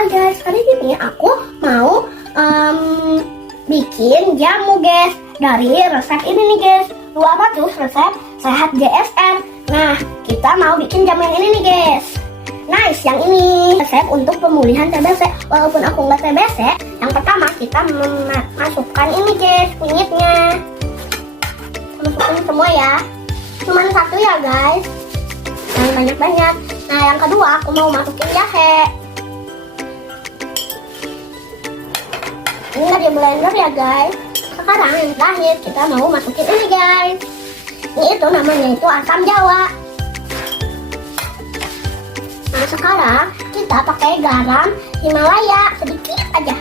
Hai guys, kali ini aku mau bikin jamu guys dari resep ini nih guys. 200 resep sehat GSM. Nah, kita mau bikin jamu yang ini nih guys. Nice, yang ini resep untuk pemulihan TBC. Walaupun aku nggak TBC, yang pertama kita masukkan ini guys, kunyitnya. Masukin semua ya. Cuman satu ya guys. Jangan banyak-banyak. Nah, yang kedua aku mau masukin jahe. Ini nggak di blender ya guys. Sekarang yang terakhir kita mau masukin ini guys. Ini itu namanya itu asam jawa. Nah, sekarang kita pakai garam Himalaya sedikit aja.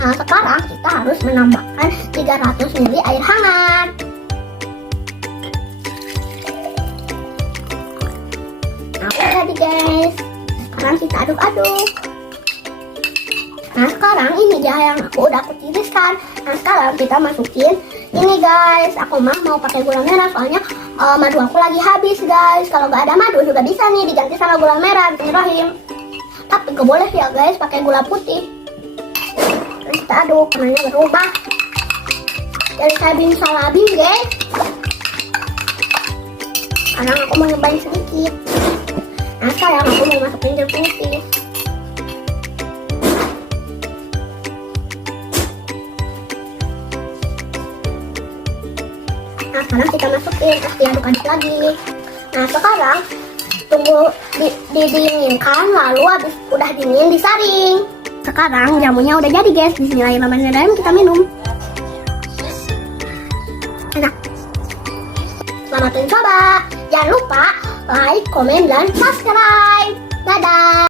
Nah, sekarang kita harus menambahkan 300 ml air hangat. Nah, udah jadi guys. Sekarang kita aduk-aduk. Nah, sekarang ini jahe yang udah aku tiriskan. Nah, sekarang kita masukin ini guys. Aku mau pakai gula merah soalnya madu aku lagi habis guys. Kalau nggak ada madu juga bisa nih diganti sama gula merah. Bismillahirrahmanirrahim. Tapi nggak boleh ya guys pakai gula putih. Terus kita aduk, warnanya berubah dari sabin salabi guys. Sekarang aku mau nyobain sedikit. Nah, sekarang aku mau masukin jeruk nipis. Nah, sekarang kita masukin, terus diaduk-aduk lagi. Nah, sekarang tunggu didinginkan, lalu habis udah dingin disaring. Sekarang jamunya udah jadi guys. Bismillahirrahmanirrahim, kita minum. Enak. Selamat mencoba. Jangan lupa like, komen, dan subscribe. Dadah.